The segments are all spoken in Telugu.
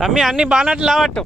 తమ్మి అన్ని బానట్లు లావట్టు.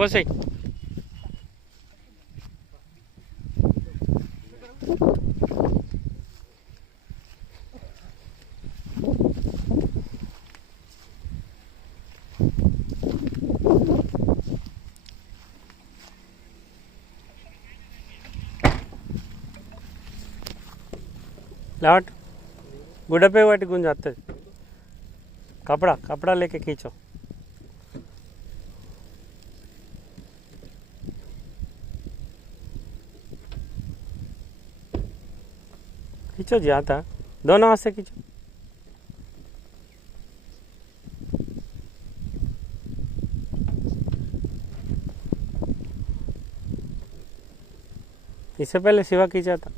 పోసాయి. लाट गुड्डे पे वाटी गुंज आते कपड़ा कपड़ा लेके खींचो. खींचो जी आता दोनों हाथ से खींचो. इससे पहले शिवा खींचा था.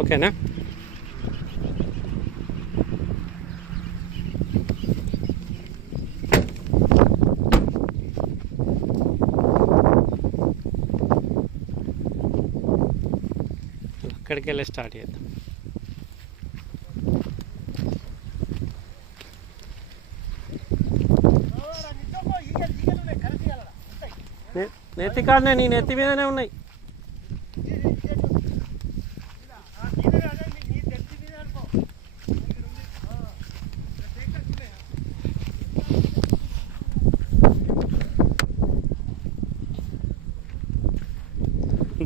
ఓకేనా? అక్కడికి వెళ్ళి స్టార్ట్ చేద్దాం. నెత్తి కాడనే నీ నెత్తి మీదనే ఉన్నాయి.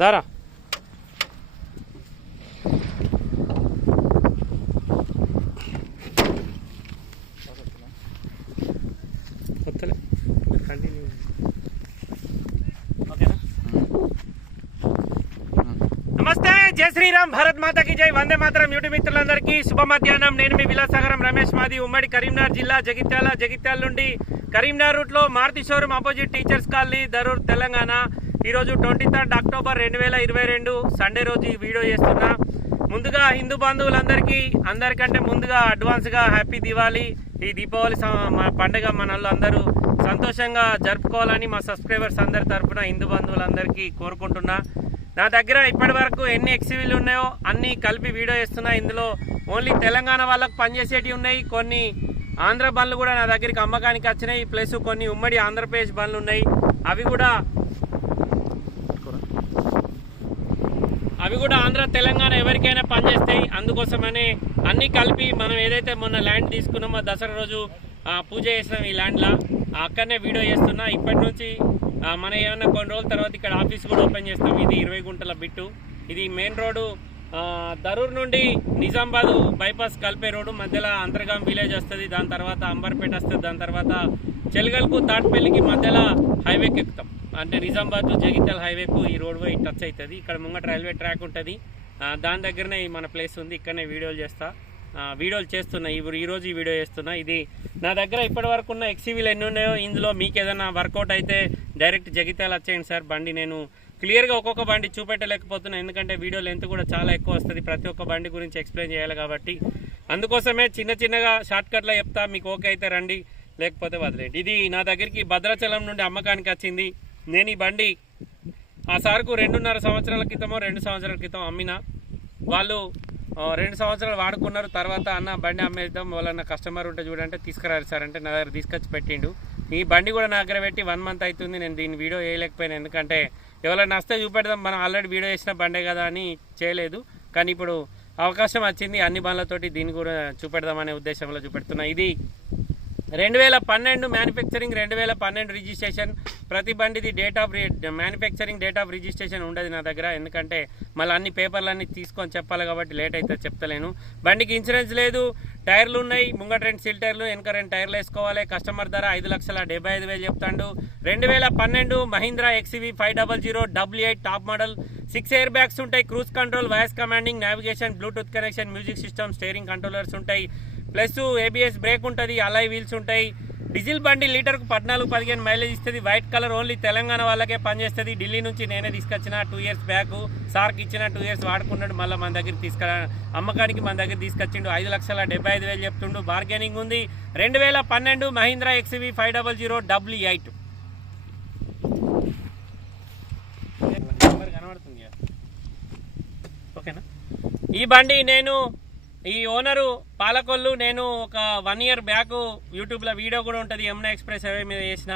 దారా కంటిన్యూ. ఓకేనా? నమస్తే, జై శ్రీరామ్, భారత్ మాతా की జై, వందే మాతరం. యూట్యూబ్ మిత్రులందరికీ శుభ మధ్యాహ్నం. నేను మీ విలాసాగరం రమేష్. మాది ఉమ్మడి కరీంనగర్ జిల్లా, జగిత్యాల నుండి కరీంనగర్ రూట్లో Maruti showroom opposite teachers colony, Darur, Telangana. ఈరోజు 23 అక్టోబర్ 2022 సండే రోజు ఈ వీడియో చేస్తున్నా. ముందుగా హిందూ బంధువులందరికీ అందరికంటే ముందుగా అడ్వాన్స్గా హ్యాపీ దివాళీ. ఈ దీపావళి పండుగ మనల్లో అందరూ సంతోషంగా జరుపుకోవాలని మా సబ్స్క్రైబర్స్ అందరి తరఫున హిందూ బంధువులందరికీ కోరుకుంటున్నా. నా దగ్గర ఇప్పటి వరకు ఎన్ని ఎక్స్యూవీలు ఉన్నాయో అన్నీ కలిపి వీడియో చేస్తున్నా. ఇందులో ఓన్లీ తెలంగాణ వాళ్ళకు పనిచేసేటివి ఉన్నాయి, కొన్ని ఆంధ్ర బండ్లు కూడా నా దగ్గరికి అమ్మకానికి వచ్చినాయి, ప్లస్ కొన్ని ఉమ్మడి ఆంధ్రప్రదేశ్ బండ్లు ఉన్నాయి. అవి కూడా ఆంధ్ర తెలంగాణ ఎవరికైనా పనిచేస్తాయి. అందుకోసమనే అన్నీ కలిపి మనం ఏదైతే మొన్న ల్యాండ్ తీసుకున్నామో దసరా రోజు పూజ చేసినాం ఈ ల్యాండ్లో, అక్కడనే వీడియో చేస్తున్నా. ఇప్పటి నుంచి మనం ఏమన్నా కొన్ని రోజుల తర్వాత ఇక్కడ ఆఫీస్ కూడా ఓపెన్ చేస్తాం. ఇది 20 గుంటల బిట్టు. ఇది మెయిన్ రోడ్డు, దరూర్ నుండి నిజామాబాద్ బైపాస్ కలిపే రోడ్డు. మధ్యలో అంతర్గాం విలేజ్ వస్తుంది, దాని తర్వాత అంబర్పేట వస్తుంది, దాని తర్వాత చెలగల్కు తాట్పల్లికి మధ్యలో హైవేకి ఎక్కుతాం. అంటే నిజామాబాద్ జగిత్యాల హైవేకు ఈ రోడ్ పోయి టచ్ అవుతుంది. ఇక్కడ ముంగట రైల్వే ట్రాక్ ఉంటుంది, దాని దగ్గరనే మన ప్లేస్ ఉంది. ఇక్కడనే వీడియోలు చేస్తున్నా. ఈరోజు ఈ వీడియో చేస్తున్నా. ఇది నా దగ్గర ఇప్పటి వరకు ఉన్న ఎక్స్యూవీలు ఎన్ని ఉన్నాయో, ఇందులో మీకు ఏదైనా వర్కౌట్ అయితే డైరెక్ట్ జగిత్యాల వచ్చేయండి సార్. బండి నేను క్లియర్గా ఒక్కొక్క బండి చూపెట్టలేకపోతున్నాను, ఎందుకంటే వీడియో లెంత్ కూడా చాలా ఎక్కువ వస్తుంది. ప్రతి ఒక్క బండి గురించి ఎక్స్ప్లెయిన్ చేయాలి కాబట్టి అందుకోసమే చిన్నగా షార్ట్కట్లో చెప్తా. మీకు ఓకే అయితే రండి, లేకపోతే వదిలేండి. ఇది నా దగ్గరికి భద్రాచలం నుండి అమ్మకానికి వచ్చింది. నేను ఈ బండి ఆ సార్కు 2.5 సంవత్సరాల క్రితమో 2 సంవత్సరాల క్రితం అమ్మిన. వాళ్ళు 2 సంవత్సరాలు వాడుకున్నారు. తర్వాత అన్న బండి అమ్మేద్దాం, వాళ్ళన్న కస్టమర్ ఉంటే చూడంటే తీసుకురారు సార్ అంటే నా దగ్గర తీసుకొచ్చి పెట్టిండు. ఈ బండి కూడా నా దగ్గర పెట్టి 1 మంత్ అవుతుంది. నేను దీన్ని వీడియో వేయలేకపోయాను, ఎందుకంటే ఎవరైనా వస్తే చూపెడదాం, మనం ఆల్రెడీ వీడియో చేసిన బండే కదా అని చేయలేదు. కానీ ఇప్పుడు అవకాశం వచ్చింది, అన్ని బండ్లతోటి దీన్ని కూడా చూపెడదామనే ఉద్దేశంలో చూపెడుతున్నా. ఇది 2012 మ్యానుఫ్యాక్చరింగ్, 2012 రిజిస్ట్రేషన్. ప్రతి బండిది మ్యానుఫ్యాక్చరింగ్ డేట్ ఆఫ్ రిజిస్ట్రేషన్ ఉండదు నా దగ్గర, ఎందుకంటే మళ్ళీ అన్ని పేపర్లన్నీ తీసుకొని చెప్పాలి కాబట్టి లేట్ అయితే చెప్తలేను. బండికి ఇన్సూరెన్స్ లేదు, టైర్లు ఉన్నాయి, ముంగట 2 సీల్ టైర్లు, వెనక 2 టైర్లు వేసుకోవాలి. కస్టమర్ ధర 5,75,000 చెప్తాడు. 2012 Mahindra XUV 500 W8 top model. 6 air bags ఉంటాయి, cruise control, voice commanding, navigation, Bluetooth connection, music system, steering controllers ఉంటాయి. ప్లస్ ABS బ్రేక్ ఉంటుంది, అలాయ్ వీల్స్ ఉంటాయి. డీజిల్ బండి లీటర్కు 14-15 మైలేజ్ ఇస్తుంది. వైట్ కలర్, ఓన్లీ తెలంగాణ వాళ్ళకే పనిచేస్తుంది. ఢిల్లీ నుంచి నేనే తీసుకొచ్చిన 2 ఇయర్స్ బ్యాక్. సార్కి ఇచ్చిన 2 ఇయర్స్ వాడుకున్నాడు, మళ్ళీ మన దగ్గర అమ్మకానికి మన దగ్గర తీసుకొచ్చిండు. 5,75,000 చెప్తుండు. బార్గెనింగ్ ఉంది. 2012 మహీంద్రా XUV 500 W8 కనబడుతుంది. ఓకేనా? ఈ బండి ఈ ఓనరు పాలకొల్లు. నేను ఒక 1 ఇయర్ బ్యాక్ యూట్యూబ్లో వీడియో కూడా ఉంటుంది, యమునా ఎక్స్ప్రెస్ హైవే మీద చేసిన.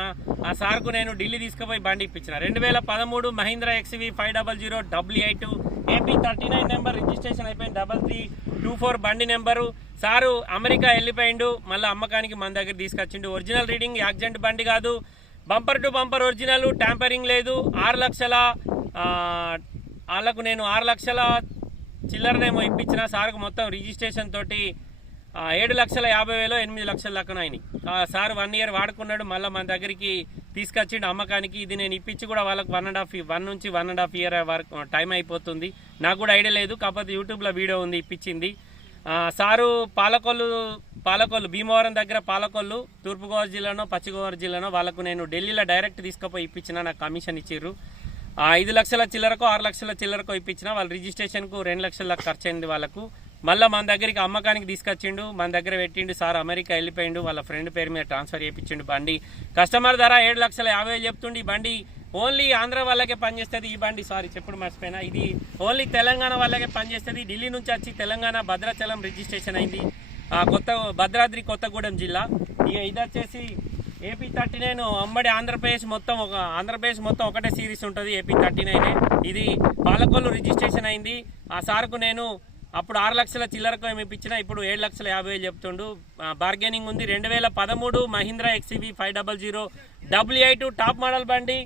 ఆ సార్కు నేను ఢిల్లీ తీసుకుపోయి బండి ఇప్పించిన. 2013 Mahindra XUV 500 W8 AP 39 number, registration అయిపోయింది. 3324 బండి నెంబరు. సారు అమెరికా వెళ్ళిపోయిండు, మళ్ళీ అమ్మకానికి మన దగ్గర తీసుకొచ్చిండు. ఒరిజినల్ రీడింగ్, యాక్సిడెంట్ బండి కాదు. Bumper to bumper original, tampering లేదు. 6 లక్షల వాళ్ళకు నేను 6 లక్షల చిల్లరనేమో ఇప్పించిన. సార్కు మొత్తం రిజిస్ట్రేషన్ తోటి 7,50,000 8 లక్షల లెక్కన అయినాయి. సార్ 1 ఇయర్ వాడుకున్నాడు, మళ్ళీ మన దగ్గరికి తీసుకొచ్చిండు అమ్మకానికి. ఇది నేను ఇప్పించి కూడా వాళ్ళకి 1 నుంచి 1.5 ఇయర్ వరకు టైం అయిపోతుంది. నాకు కూడా ఐడియా లేదు, కాకపోతే యూట్యూబ్లో వీడియో ఉంది, ఇప్పించింది. సారు పాలకొల్లు భీమవరం దగ్గర పాలకొల్లు, తూర్పుగోదావరి జిల్లానో పశ్చిమగోదావరి జిల్లానో. వాళ్ళకు నేను ఢిల్లీలో డైరెక్ట్ తీసుకుపోయి ఇప్పించిన, నాకు కమిషన్ ఇచ్చిర్రు. 5 లక్షల చిల్లరకో 6 లక్షల చిల్లరకో ఇప్పించిన. వాళ్ళ రిజిస్ట్రేషన్కు 2 లక్షల ఖర్చు అయింది వాళ్ళకు. మళ్ళీ మన దగ్గరికి అమ్మకానికి తీసుకొచ్చిండు, మన దగ్గర పెట్టిండు. సార్ అమెరికా వెళ్ళిపోయిండు, వాళ్ళ ఫ్రెండ్ పేరు మీద ట్రాన్స్ఫర్ చేయించిండు బండి. కస్టమర్ ధర 7,50,000 చెప్తుండి. ఈ బండి ఓన్లీ ఆంధ్ర వాళ్ళకే పనిచేస్తుంది. ఈ బండి చెప్పుడు మర్చిపోయినా, ఇది ఓన్లీ తెలంగాణ వాళ్ళకే పనిచేస్తుంది. ఢిల్లీ నుంచి వచ్చి తెలంగాణ భద్రాచలం రిజిస్ట్రేషన్ అయింది, భద్రాద్రి కొత్తగూడెం జిల్లా. ఇక ఇది వచ్చేసి AP 39 అమ్మడి ఆంధ్రప్రదేశ్ మొత్తం ఒకటే సిరీస్ ఉంటుంది. AP 39 ఇది పాలకొల్లు రిజిస్ట్రేషన్ అయింది. ఆ సార్కు నేను అప్పుడు 6 లక్షల చిల్లరకు ఏమి ఇప్పించిన, ఇప్పుడు 7,50,000 చెప్తుండు. బార్గెనింగ్ ఉంది. 2013 Mahindra XUV 500 W8 top model బండి.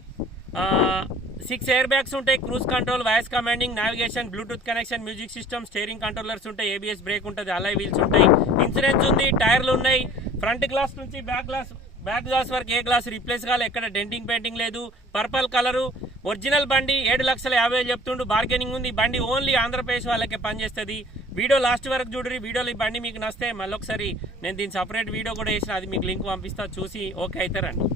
6 ఎయిర్ బ్యాగ్స్ ఉంటాయి, cruise control, voice commanding, navigation, Bluetooth connection, music system, steering controllers ఉంటాయి. ABS బ్రేక్ ఉంటుంది, అలాయ్ వీల్స్ ఉంటాయి. ఇన్సూరెన్స్ ఉంది. టైర్లు ఉన్నాయి. ఫ్రంట్ గ్లాస్ నుంచి బ్యాక్ గ్లాస్ వరకు ఏ గ్లాస్ రిప్లేస్ కావాలి, ఎక్కడ డెంటింగ్ పెయింటింగ్ లేదు. పర్పల్ కలరు, ఒరిజినల్ బండి. 7,50,000 చెప్తుండు. బార్గెనింగ్ ఉంది. బండి ఓన్లీ ఆంధ్రప్రదేశ్ వాళ్ళకే పనిచేస్తుంది. వీడియో లాస్ట్ వరకు చూడరి. వీడియోలో ఈ బండి మీకు నస్తే మళ్ళీ ఒకసారి నేను దీని సపరేట్ వీడియో కూడా వేసిన, అది మీకు లింక్ పంపిస్తా, చూసి ఓకే అవుతారండి.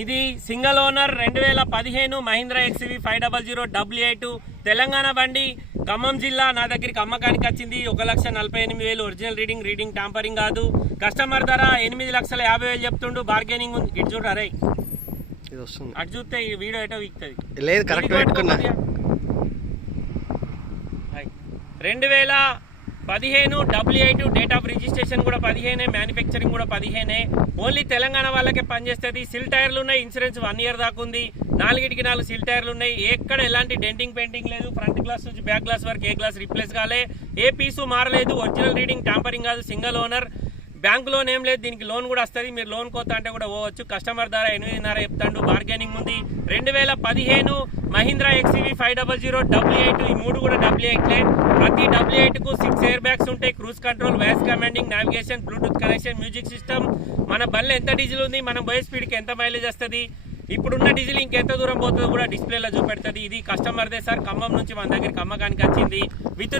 ఇది single owner 2015 Mahindra XUV 500 W8 Telangana బండి. ఖమ్మం జిల్లా. నా దగ్గరికి అమ్మకానికి వచ్చింది. 1,48,000 ఒరిజినల్ రీడింగ్ టాంపరింగ్ కాదు. కస్టమర్ ధర 8,50,000 చెప్తుండు. బార్గెనింగ్ ఉంది. ఇటు చూడరా రే, అటు చూస్తే ఈ వీడియో ఎటో వీక్తుంది. 2015 W8 డేట్ ఆఫ్ రిజిస్ట్రేషన్ కూడా 15, మ్యానుఫ్యాక్చరింగ్ కూడా 15. ఓన్లీ తెలంగాణ వాళ్ళకే పనిచేస్తుంది. సిల్ టైర్లు ఉన్నాయి. ఇన్సూరెన్స్ 1 ఇయర్ దాకా ఉంది. 4 సిల్ టైర్లు ఉన్నాయి. ఎక్కడ ఎలాంటి డెంటింగ్ పెయింటింగ్ లేదు. ఫ్రంట్ గ్లాస్ నుంచి బ్యాక్ గ్లాస్ వరకు ఏ గ్లాస్ రిప్లేస్ కాలే, ఏ పీసు మారలేదు. ఒరిజినల్ రీడింగ్, టాంపరింగ్ కాదు. Single owner. బ్యాంక్ లోన్ ఏం లేదు. దీనికి లోన్ కూడా వస్తుంది. మీరు లోన్ కోత అంటే కూడా పోవచ్చు. కస్టమర్ ధర 8,500 చెప్తాడు. బార్గెనింగ్ ఉంది. 2015 మహీంద్రా XUV 500 W8. ఈ 3 కూడా W8లే. ప్రతి W8కు 6 ఎయిర్ బ్యాగ్స్ ఉంటాయి, cruise control, voice commanding, navigation, Bluetooth connection, music system. మన బండ్లో ఎంత డీజిల్ ఉంది, మనం పోయే స్పీడ్కి ఎంత మైలేజ్ వస్తుంది, ఇప్పుడున్న డీజిల్ ఇంకెంత దూరం పోతుందో కూడా డిస్ప్లేలో చూపెడుతుంది. ఇది కస్టమర్దే సార్, ఖమ్మం నుంచి మన దగ్గరికి అమ్మకానికి వచ్చింది. విత్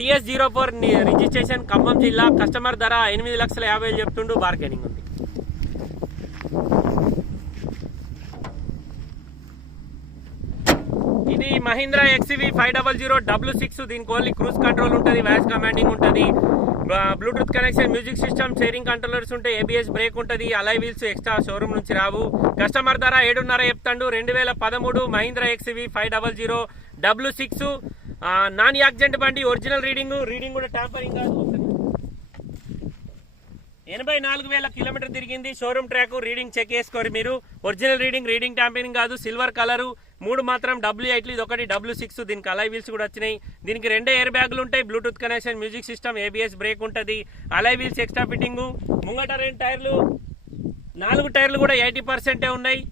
TS04 రిజిస్ట్రేషన్, ఖమ్మం జిల్లా. కస్టమర్ ధర 8,50,000 చెప్తుండు. బార్గెనింగ్ ఉంది. ఇది మహీంద్రా XUV 500 W6. దీనికి ఓన్లీ క్రూజ్ కంట్రోల్ ఉంటుంది, వాయిస్ కమాండింగ్ ఉంటుంది, Bluetooth connection, music system, steering controllers ఉంటాయి, ABS బ్రేక్ ఉంటుంది, అలాయ్ వీల్స్ ఎక్స్ట్రా షోరూమ్ నుంచి రావు. కస్టమర్ ధర 7,500 చెప్తాడు. 2013 Mahindra XUV 500 W6 non accident బండి. ఒరిజినల్ రీడింగ్ కూడా టాంపరింగ్ కాదు. 84,000 కిలోమీటర్ తిరిగింది. షోరూమ్ ట్రాక్ రీడింగ్ చెక్ చేసుకోరు మీరు. ఒరిజినల్ రీడింగ్ టాంపరింగ్ కాదు. Silver colour. 3 మాత్రం W8, ఇది ఒకటి W6. దీనికి అలాయ్ వీల్స్ కూడా వచ్చినాయి. దీనికి 2 ఎయిర్ బ్యాగులు ఉంటాయి, Bluetooth connection, music system, ABS brake ఉంటుంది, అలాయ్ వీల్స్ ఎక్స్ట్రా ఫిట్టింగ్. ముంగట 2 టైర్లు, 4 టైర్లు కూడా 80% ఉన్నాయి.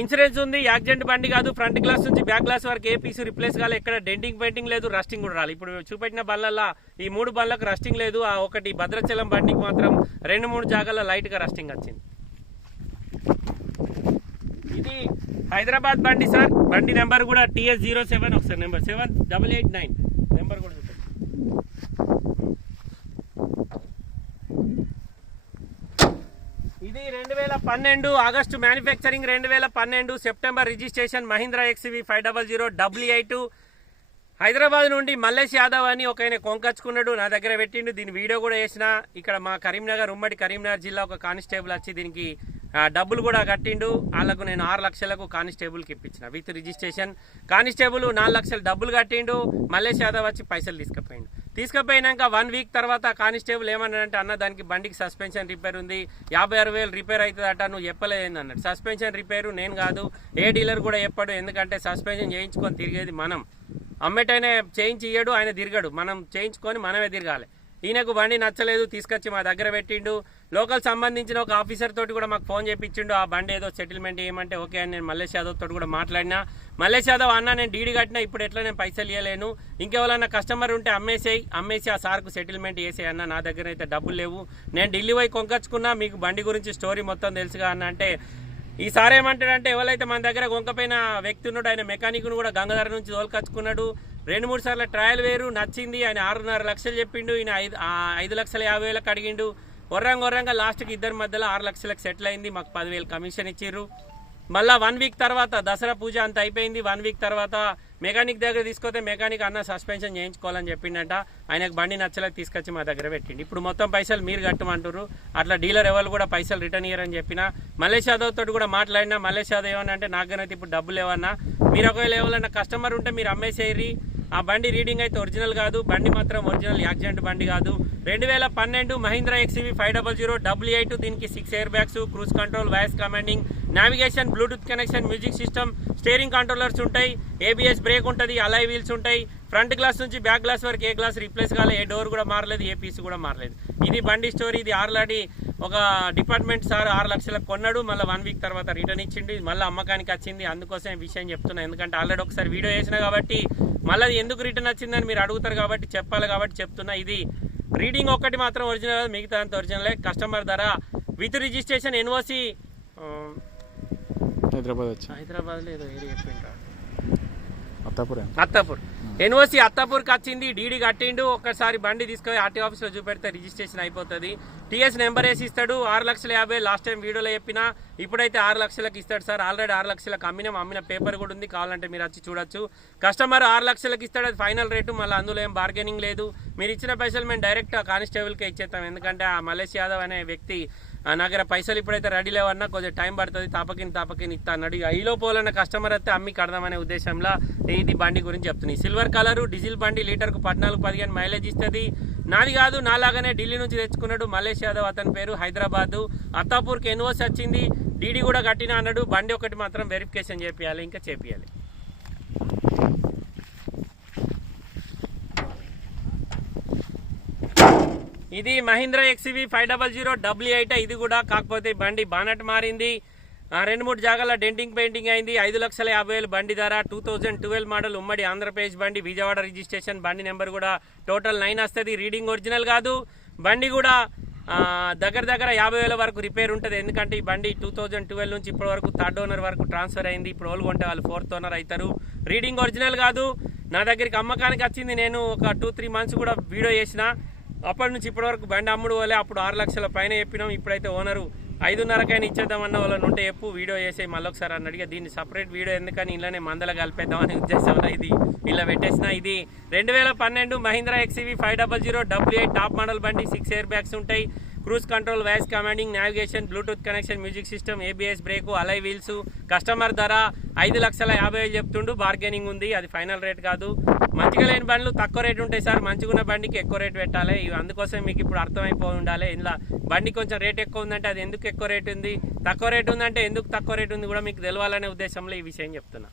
ఇన్సూరెన్స్ ఉంది, యాక్సిడెంట్ బండి కాదు, ఫ్రంట్ గ్లాస్ నుంచి బ్యాక్ గ్లాస్ వరకు ఏ పీసు రిప్లేస్ కాలేదు, ఎక్కడ డెంటింగ్ పెయింటింగ్ లేదు, రస్టింగ్ కూడా రాలి. ఇప్పుడు చూపెట్టిన బండ్లల్లో ఈ 3 బండ్లకు రస్టింగ్ లేదు. ఆ ఒకటి భద్రాచలం బండికి మాత్రం 2-3 జాగాల్లో లైట్గా రస్టింగ్ వచ్చింది. ఇది హైదరాబాద్ బండి సార్. బండి నెంబర్ కూడా TS07, ఒకసారి నెంబర్ 7889 నెంబర్ కూడా చూపెట్టి. ఇది 2012 August manufacturing, 2012 September registration, Mahindra XUV 500 W8. Hyderabad నుండి మల్లేష్ యాదవ్ అని ఒక ఆయన కొంకచ్చుకున్నాడు, నా దగ్గర పెట్టిండు. దీని వీడియో కూడా వేసిన. ఇక్కడ మా కరీంనగర్, ఉమ్మడి కరీంనగర్ జిల్లా ఒక కానిస్టేబుల్ వచ్చి దీనికి డబ్బులు కూడా కట్టిండు. వాళ్ళకు నేను 6 లక్షలకు కానిస్టేబుల్కి ఇప్పించిన విత్ రిజిస్ట్రేషన్. కానిస్టేబుల్ 4 లక్షలు డబ్బులు కట్టిండు. మల్లేష్ యాదవ్ వచ్చి పైసలు తీసుకుపోయినాక 1 వీక్ తర్వాత కానిస్టేబుల్ ఏమన్నాడంటే, అన్న దానికి బండికి సస్పెన్షన్ రిపేర్ ఉంది, 50-60 వేలు రిపేర్ అవుతుందట, నువ్వు చెప్పలేదు అన్నాడు. సస్పెన్షన్ రిపేరు నేను కాదు, ఏ డీలర్ కూడా చెప్పాడు. ఎందుకంటే సస్పెన్షన్ చేయించుకొని తిరిగేది మనం, అమ్మేటైనా చేయించి ఇయ్యడు, ఆయన తిరగడు. మనం చేయించుకొని మనమే తిరగాలి. ఈయనకు బండి నచ్చలేదు, తీసుకొచ్చి మా దగ్గర పెట్టిండు. లోకల్ సంబంధించిన ఒక ఆఫీసర్ తోటి కూడా మాకు ఫోన్ చేయించిండు. ఆ బండి ఏదో సెటిల్మెంట్ ఏమంటే ఓకే అని నేను మల్లేష్ యాదవ్ తోటి కూడా మాట్లాడినా. మల్లేష్ యాదవ్ అన్న నేను డీడీ కట్టినా, ఇప్పుడు ఎట్లా నేను పైసలు ఇవ్వలేను, ఇంకెవరన్నా కస్టమర్ ఉంటే అమ్మేసి ఆ సార్కు సెటిల్మెంట్ చేసే అన్న, నా దగ్గర అయితే డబ్బులు లేవు, నేను ఢిల్లీ పోయి కొనుకొచ్చుకున్నా, మీకు బండి గురించి స్టోరీ మొత్తం తెలుసుగా అన్న అంటే, ఈసారి ఏమంటాడంటే, ఎవరైతే మన దగ్గర గొంకపోయిన వ్యక్తి ఉన్నాడు ఆయన మెకానిక్ను కూడా గంగాధర నుంచి తోలుకొచ్చుకున్నాడు. 2-3 సార్లు ట్రయల్ వేరు, నచ్చింది. ఆయన 6.5 లక్షలు చెప్పిండు, ఈయన 5,50,000 అడిగిండు. ఒర్రంగా లాస్ట్కి ఇద్దరి మధ్యలో 6 లక్షలకు సెటిల్ అయింది. మాకు 10,000 కమిషన్ ఇచ్చిర్రు. మళ్ళీ 1 వీక్ తర్వాత దసరా పూజ అంత అయిపోయింది. 1 వీక్ తర్వాత మెకానిక్ దగ్గర తీసుకొస్తే మెకానిక్ అన్న సస్పెన్షన్ చేయించుకోవాలని చెప్పిండట. ఆయనకు బండి నచ్చలేక తీసుకొచ్చి మా దగ్గర పెట్టిండి. ఇప్పుడు మొత్తం పైసలు మీరు కట్టమంటారు, అట్లా డీలర్ ఎవరు కూడా పైసలు రిటర్న్ ఇయ్యరని చెప్పిన. మల్లేష్ యాదవ్ తోటి కూడా మాట్లాడినా. మల్లేష్ యాదవ్ ఏమన్నా నాకైతే ఇప్పుడు డబ్బులు ఏమన్నా, మీరు ఒకవేళ ఎవరైనా కస్టమర్ ఉంటే మీరు అమ్మేసేయరి, ఆ బండి రీడింగ్ అయితే ఒరిజినల్ కాదు, బండి మాత్రం ఒరిజినల్ యాక్సిడెంట్ బండి కాదు. 2012 మహీంద్రా XUV 500 W8. దీనికి 6 air bags, cruise control, voice commanding, navigation, Bluetooth connection, music system, steering controllers ఉంటాయి, ABS బ్రేక్ ఉంటుంది, అలాయ్ వీల్స్ ఉంటాయి. ఫ్రంట్ గ్లాస్ నుంచి బ్యాక్ గ్లాస్ వరకు ఏ గ్లాస్ రీప్లేస్ కాలేదు, ఏ డోర్ కూడా మారలేదు, ఏ పీస్ కూడా మారలేదు. ఇది బండి స్టోరీ. ఇది ఆల్రెడీ ఒక డిపార్ట్మెంట్ సార్ 6 లక్షలకు కొన్నాడు, మళ్ళీ 1 వీక్ తర్వాత రిటర్న్ ఇచ్చిండు, మళ్ళీ అమ్మకానికి వచ్చింది. అందుకోసం ఈ విషయం చెప్తున్నా, ఎందుకంటే ఆల్రెడీ ఒకసారి వీడియో వేసినా కాబట్టి మళ్ళీ ఎందుకు రిటర్న్ వచ్చిందని మీరు అడుగుతారు కాబట్టి చెప్పాలి కాబట్టి చెప్తున్నా. ఇది రీడింగ్ ఒక్కటి మాత్రం ఒరిజినల్, మిగతా అంత ఒరిజినలే. కస్టమర్ ధర విత్ రిజిస్ట్రేషన్, NOC హైదరాబాద్లో ఏదో ఏరియా చెప్పిండ్రా, అత్తాపూర్ NOC అత్తాపూర్కి వచ్చింది. డీడీ కట్టిండు. ఒక్కసారి బండి తీసుకొని ఆర్టీ ఆఫీస్లో చూపెడితే రిజిస్ట్రేషన్ అయిపోతుంది. TS నెంబర్ వేసి ఇస్తాడు. 6,50,000 లాస్ట్ టైం వీడియోలో చెప్పినా, ఇప్పుడైతే 6 లక్షలకు ఇస్తాడు సార్. ఆల్రెడీ 6 లక్షలకు అమ్మిన పేపర్ కూడా ఉంది, కావాలంటే మీరు వచ్చి చూడొచ్చు. కస్టమర్ 6 లక్షలకు ఇస్తాడు, అది ఫైనల్ రేటు. మళ్ళీ అందులో ఏం బార్గెనింగ్ లేదు. మీరు ఇచ్చిన పైసలు మేము డైరెక్ట్ కానిస్టేబుల్కే ఇచ్చేస్తాం. ఎందుకంటే ఆ మల్లేష్ యాదవ్ అనే వ్యక్తి నా దగ్గర పైసలు ఇప్పుడైతే రెడీ లేవన్నా, కొంచెం టైం పడుతుంది, తాపకిని ఇస్తా అన్నాడు. ఈలో పోలన్న కస్టమర్ అయితే అమ్మి కడదామనే ఉద్దేశంలో ఇది బండి గురించి చెప్తున్నాయి. సిల్వర్ కలరు, డీజిల్ బండి, లీటర్కు 14-15 మైలేజ్ ఇస్తుంది. నాది కాదు, నాలాగానే ఢిల్లీ నుంచి తెచ్చుకున్నాడు మల్లేష్ యాదవ్ అతని పేరు. హైదరాబాద్ అత్తాపూర్కి NOC వచ్చింది, డీడీ కూడా కట్టినా అన్నాడు. బండి ఒకటి మాత్రం వెరిఫికేషన్ చేపియాలి, ఇంకా చేపియాలి. ఇది మహీంద్రా XUV 500 W8. ఇది కూడా కాకపోతే బండి బానట్ మారింది, 2-3 జాగాల డెంటింగ్ పెయింటింగ్ అయింది. 5,50,000 బండి ధర. 2012 మోడల్, ఉమ్మడి ఆంధ్రప్రదేశ్ బండి, విజయవాడ రిజిస్ట్రేషన్. బండి నెంబర్ కూడా టోటల్ 9 వస్తుంది. రీడింగ్ ఒరిజినల్ కాదు. బండి కూడా దగ్గర 50,000 వరకు రిపేర్ ఉంటుంది. ఎందుకంటే ఈ బండి 2012 నుంచి ఇప్పటి వరకు 3rd ఓనర్ వరకు ట్రాన్స్ఫర్ అయింది. ఇప్పుడు వాళ్ళు కొంటే వాళ్ళు 4th ఓనర్ అవుతారు. రీడింగ్ ఒరిజినల్ కాదు. నా దగ్గరికి అమ్మకానికి వచ్చింది. నేను ఒక 2-3 మంత్స్ కూడా వీడియో చేసిన. అప్పటి నుంచి ఇప్పటి వరకు బండి అమ్ముడు వల్లే. అప్పుడు 6 లక్షల పైన చెప్పినాం. ఇప్పుడైతే ఓనరు 5.5కైనా ఇచ్చేద్దామన్న వాళ్ళని ఉంటే చెప్పు, వీడియో చేసే మళ్ళొకసారి అని అడిగా. దీన్ని సపరేట్ వీడియో ఎందుకని ఇలానే మందల కలిపేద్దామనే ఉద్దేశంలో ఇది ఇలా పెట్టేసిన. ఇది 2012 Mahindra XUV 500 W8 top model బండి. 6 ఎయిర్ బ్యాగ్స్ ఉంటాయి, cruise control, voice commanding, navigation, Bluetooth connection, music system, ABS brake, alloy wheels. Customer ధర 5,50,000 చెప్తుండు, బార్గెనింగ్ ఉంది, అది ఫైనల్ రేట్ కాదు. మంచిగా లేని బండ్లు తక్కువ రేటు ఉంటాయి సార్, మంచిగా ఉన్న బండికి ఎక్కువ రేటు పెట్టాలి. అందుకోసం మీకు ఇప్పుడు అర్థమైపోయి ఉండాలి. ఇలా బండి కొంచెం రేట్ ఎక్కువ ఉందంటే అది ఎందుకు ఎక్కువ రేటు ఉంది, తక్కువ రేటు ఉందంటే ఎందుకు తక్కువ రేటు ఉంది కూడా మీకు తెలవాలనే ఉద్దేశంలో ఈ విషయం చెప్తున్నా.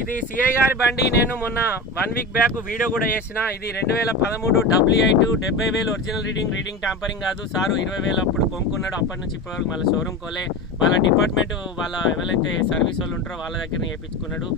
ఇది సిఐ గారి బండి. నేను మొన్న 1 వీక్ బ్యాక్ వీడియో కూడా చేసిన. ఇది 2013 W8 70,000 ఒరిజినల్ రీడింగ్ ట్యాంపరింగ్ కాదు. సారు 20,000 అప్పుడు కొనుక్కున్నాడు. అప్పటి నుంచి ఇప్పటివరకు మళ్ళీ షోరూమ్ కోలే. వాళ్ళ డిపార్ట్మెంట్ వాళ్ళ ఎవరైతే సర్వీస్ వాళ్ళు ఉంటారో వాళ్ళ దగ్గర చేయించుకున్నాడు.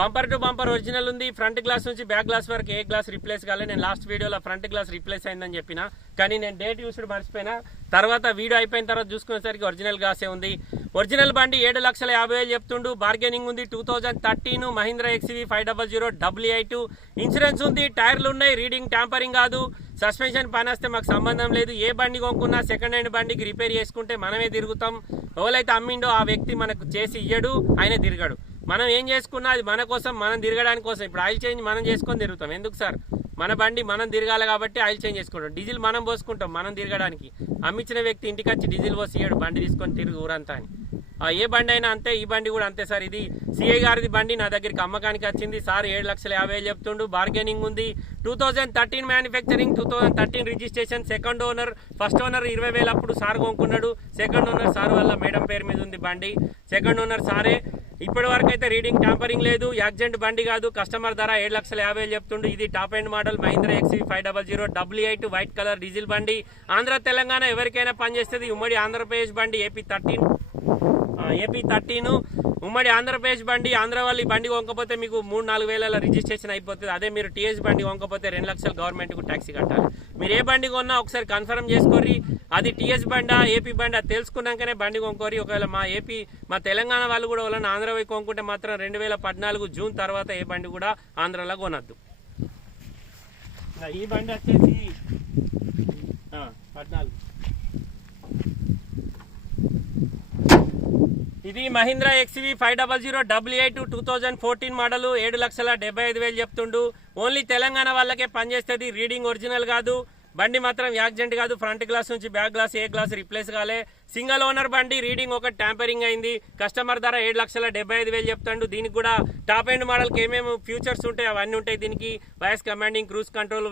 బంపర్ టు బంపర్ ఒరిజినల్ ఉంది. ఫ్రంట్ గ్లాస్ నుంచి బ్యాక్ గ్లాస్ వరకు ఏ గ్లాస్ రిప్లేస్ కాలేదు. నేను లాస్ట్ వీడియోలో ఫ్రంట్ గ్లాస్ రిప్లేస్ అయిందని చెప్పిన, కానీ నేను డేట్ యూస్డ్ మర్చిపోయినా. తర్వాత వీడియో అయిపోయిన తర్వాత చూసుకునేసరికి ఒరిజినల్ గ్లాసే ఉంది. ఒరిజినల్ బండి 7,50,000 చెప్తుండు. బార్గెనింగ్ ఉంది. 2013 మహీంద్రా XUV 500 W8 ఇన్సూరెన్స్ ఉంది. టైర్లు ఉన్నాయి. రీడింగ్ ట్యాంపరింగ్ కాదు. సస్పెన్షన్ పని వస్తే మాకు సంబంధం లేదు. ఏ బండి కొనుక్కున్నా సెకండ్ హ్యాండ్ బండికి రిపేర్ చేసుకుంటే మనమే తిరుగుతాం. ఎవరైతే అమ్మిండో ఆ వ్యక్తి మనకు చేసి ఇయ్యడు, ఆయన తిరగడు. మనం ఏం చేసుకున్నా అది మన కోసం, మనం తిరగడానికి కోసం. ఇప్పుడు ఆయిల్ చేంజ్ మనం చేసుకొని తిరుగుతాం. ఎందుకు సార్? మన బండి మనం తిరగాలి కాబట్టి ఆయిల్ చేంజ్ చేసుకుంటాం. డీజిల్ మనం పోసుకుంటాం మనం తిరగడానికి. అమ్మించిన వ్యక్తి ఇంటికి వచ్చి డీజిల్ పోసి ఇయ్యడు బండి తీసుకొని తిరుగు ఊరంతా అని. ఏ బండి అయినా అంతే, ఈ బండి కూడా అంతే సార్. ఇది సిఐ గారిది బండి నా దగ్గరికి అమ్మకానికి వచ్చింది. సార్ 7,50,000 చెప్తుండు. బార్గెనింగ్ ఉంది. 2013 manufacturing, 2013 registration. Second owner, first owner 20,000 అప్పుడు సార్ కొనుక్కున్నాడు. సెకండ్ ఓనర్ సార్ వల్ల మేడం పేరు మీద ఉంది బండి. సెకండ్ ఓనర్ సారే. ఇప్పటి వరకు అయితే రీడింగ్ ట్యాంపరింగ్ లేదు. యాక్సిడెంట్ బండి కాదు. కస్టమర్ ధర 7,50,000 చెప్తుండు. ఇది top end model Mahindra XUV 500 W8 white colour diesel బండి. ఆంధ్ర తెలంగాణ ఎవరికైనా పనిచేస్తుంది. ఉమ్మడి ఆంధ్రప్రదేశ్ బండి. ఏపీ 13 ఉమ్మడి ఆంధ్రప్రదేశ్ బండి. ఆంధ్ర వాళ్ళు ఈ బండి కొనకపోతే మీకు 3-4 వేల రిజిస్ట్రేషన్ అయిపోతుంది. అదే మీరు టీఎస్ బండి కొనకపోతే 2 లక్షలు గవర్నమెంట్కు ట్యాక్సీ కట్టాలి. మీరు ఏ బండి కొన్నా ఒకసారి కన్ఫర్మ్ చేసుకోర్రి. అది టీఎస్ బండా ఏపీ బండా తెలుసుకున్నాకనే బండి కొనుక్కోరి. ఒకవేళ మా తెలంగాణ వాళ్ళు కూడా వాళ్ళని ఆంధ్ర పోయి కొనుక్కుంటే మాత్రం 2014 జూన్ తర్వాత ఏ బండి కూడా ఆంధ్రలో కొనద్దు. ఈ బండి వచ్చేసి 14. ఇది మహీంద్రా XUV 500 W8 2014 మోడల్. 7,75,000 చెప్తుండు. ఓన్లీ తెలంగాణ వాళ్ళకే పనిచేస్తుంది. రీడింగ్ ఒరిజినల్ కాదు. బండి మాత్రం యాక్సిడెంట్ కాదు. ఫ్రంట్ గ్లాస్ నుంచి బ్యాక్ గ్లాస్ ఏ గ్లాస్ రిప్లేస్ కాలే. సింగల్ ఓనర్ బండి. రీడింగ్ ఒక ట్యాంపరింగ్ అయింది. కస్టమర్ ధర 7,75,000 చెప్తాడు. దీనికి కూడా టాప్ ఎండ్ మోడల్కి ఏమేమి ఫ్యూచర్స్ ఉంటాయి అవన్నీ ఉంటాయి. దీనికి voice commanding, cruise control,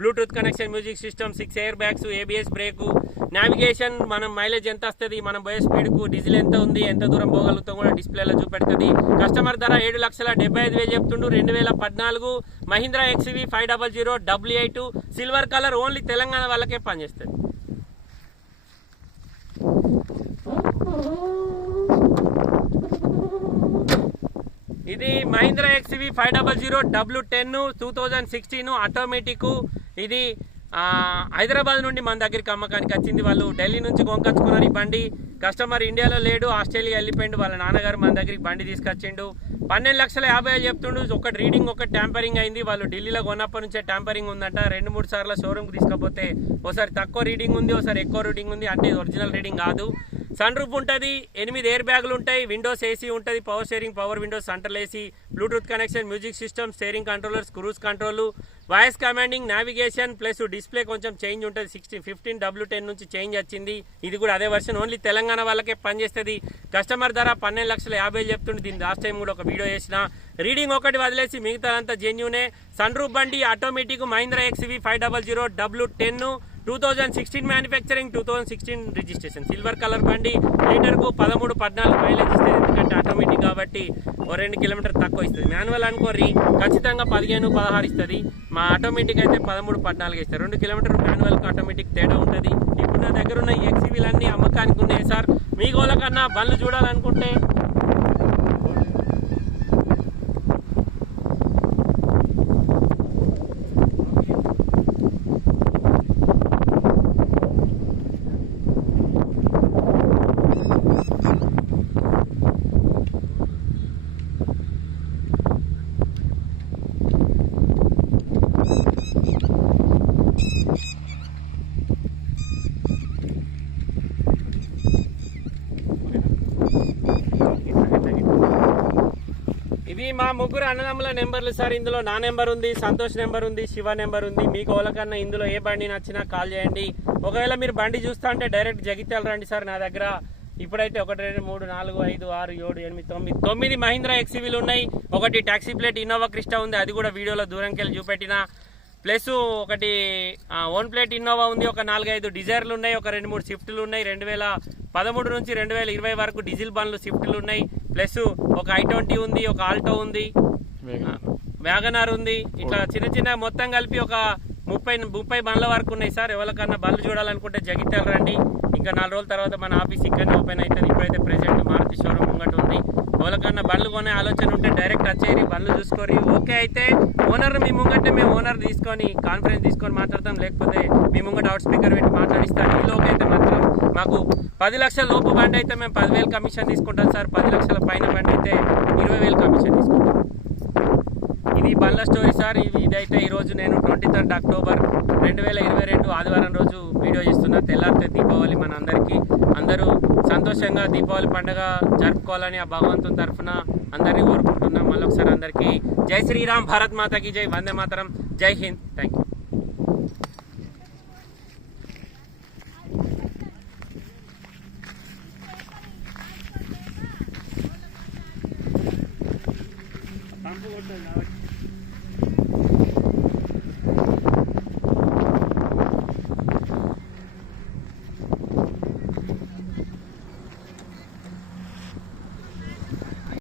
Bluetooth connection, music system, 6 air bags, ABS brake, navigation, మనం మైలేజ్ ఎంత వస్తుంది, మనం పోయే స్పీడ్కు, డీజిల్ ఎంత ఉంది, ఎంత దూరం పోగలుగుతాం కూడా డిస్ప్లేలో చూపెడుతుంది. కస్టమర్ ధర 7,75,000 చెప్తుండు. 2014 Mahindra XUV 500 W8 silver colour. Only Telangana వాళ్ళకే పనిచేస్తుంది. ఇది మహీంద్రా XUV 500 W10 2016 ఆటోమేటిక్. ఇది హైదరాబాద్ నుండి మన దగ్గరికి అమ్మకానికి వచ్చింది. వాళ్ళు ఢిల్లీ నుంచి కొనుకొచ్చుకున్నారు ఈ బండి. కస్టమర్ ఇండియాలో లేడు, ఆస్ట్రేలియా వెళ్ళిపోయిండు. వాళ్ళ నాన్నగారు మన దగ్గరికి బండి తీసుకొచ్చిండు. 12,50,000 చెప్తుండు. ఒకటి రీడింగ్, ఒకటి ట్యాంపరింగ్ అయింది. వాళ్ళు ఢిల్లీలో కొన్నప్పటి నుంచే ట్యాంపరింగ్ ఉందంట. 2-3 సార్లు షోరూమ్కి తీసుకపోతే ఒకసారి తక్కువ రీడింగ్ ఉంది, ఒకసారి ఎక్కువ రీడింగ్ ఉంది. అంటే ఒరిజినల్ రీడింగ్ కాదు. సన్ రూఫ్ ఉంటుంది. 8 ఎయిర్ బ్యాగులు ఉంటాయి. విండోస్ AC ఉంటుంది. Power steering, power Windows, central AC, Bluetooth connection, music system, steering controllers, cruise control, voice commanding, navigation plus display కొంచెం చేంజ్ ఉంటుంది. 15 W10 నుంచి చేంజ్ వచ్చింది. ఇది కూడా అదే వర్షన్. ఓన్లీ తెలంగాణ వాళ్ళకే పనిచేస్తుంది. కస్టమర్ ధర 12,50,000 చెప్తుండే. దీని లాస్ట్ టైం కూడా ఒక వీడియో చేసిన. రీడింగ్ ఒకటి వదిలేసి మిగతాదంతా జెన్యూనే. సన్ రూఫ్ బండి, automatic, Mahindra XUV 500 W10 2016 manufacturing, 2016 registration. Silver colour బండి. లీటర్కు 13-14 మైలేజ్ ఇస్తుంది. ఎందుకంటే ఆటోమేటిక్ కాబట్టి 2 కిలోమీటర్ తక్కువ ఇస్తుంది. మాన్యువల్ అనుకోరి ఖచ్చితంగా 15-16 ఇస్తుంది. మా ఆటోమేటిక్ అయితే 13-14 ఇస్తుంది. 2 కిలోమీటర్ మాన్యువల్కి ఆటోమేటిక్ తేడా ఉంటుంది. ఇప్పుడు నా దగ్గర ఉన్న ఈ XUVలన్నీ అమ్మకానికి ఉన్నాయి సార్. మీ గోల కన్నా బండ్లు చూడాలనుకుంటే ఇవి మా ముగ్గురు అన్నదమ్ముల నెంబర్లు సార్. ఇందులో నా నెంబర్ ఉంది, సంతోష్ నెంబర్ ఉంది, శివ నెంబర్ ఉంది. మీకు ఎవరికన్నా ఇందులో ఏ బండి నచ్చినా కాల్ చేయండి. ఒకవేళ మీరు బండి చూస్తా అంటే డైరెక్ట్ జగిత్యాల రండి సార్. నా దగ్గర ఇప్పుడైతే 1, 2, 3, 4, 5, 6, 7, 8, 9 మహీంద్రా XUVలు ఉన్నాయి. ఒకటి టాక్సీ ప్లేట్ ఇన్నోవా క్రిస్టా ఉంది. అది కూడా వీడియోలో దూరంకి వెళ్ళి చూపెట్టిన. ప్లస్ ఒకటి ఓన్ ప్లేట్ ఇన్నోవా ఉంది. ఒక 4-5 డిజైర్లు ఉన్నాయి. ఒక 2-3 స్విఫ్ట్లు ఉన్నాయి. 2013 నుంచి 2020 వరకు డీజిల్ బండ్లు స్విఫ్ట్లు ఉన్నాయి. ప్లస్ ఒక I20 ఉంది, ఒక ఆల్టో ఉంది. వ్యాగనార్ ఉంది. ఇట్లా చిన్న చిన్న మొత్తం కలిపి ఒక 30 బండ్ల వరకు ఉన్నాయి సార్. ఎవరికన్నా బండ్లు చూడాలనుకుంటే జగిత్యాల రండి. ఇంకా 4 రోజుల తర్వాత మన ఆఫీస్ ఇక్కడనే ఓపెన్ అవుతుంది. ఇప్పుడైతే ప్రెసెంట్ మారుతి షోరూమ్ ముంగట ఉంది. ఎవరికన్నా బండ్లు కొనే ఆలోచన ఉంటే డైరెక్ట్ వచ్చేరి, బండ్లు చూసుకోరి. ఓకే అయితే ఓనర్ మీ ముంగటే మేము ఓనర్ తీసుకొని కాన్ఫరెన్స్ తీసుకొని మాట్లాడతాం, లేకపోతే మీ ముంగట అవుట్ స్పీకర్ పెట్టి మాట్లాడిస్తాం. ఈ లోపు అయితే మాత్రం మాకు 10 లక్షల లోపు బండి అయితే మేము 10,000 కమిషన్ తీసుకుంటాం సార్. 10 లక్షల పైన బండి అయితే 20,000 కమిషన్ తీసుకుంటాం. ఇది బండ్ల స్టోరీ సార్. ఇదైతే ఈరోజు నేను 23 అక్టోబర్ 2022 ఆదివారం రోజు వీడియో చేస్తున్నా. తెల్లారితే దీపావళి, మన అందరూ సంతోషంగా దీపావళి పండుగ జరుపుకోవాలని ఆ భగవంతుని తరఫున అందరినీ కోరుకుంటున్నాం. మళ్ళొకసారి అందరికీ జై శ్రీరామ్, భారత్ మాతాకి జై, వందే మాతరం, జై హింద్. Thank you.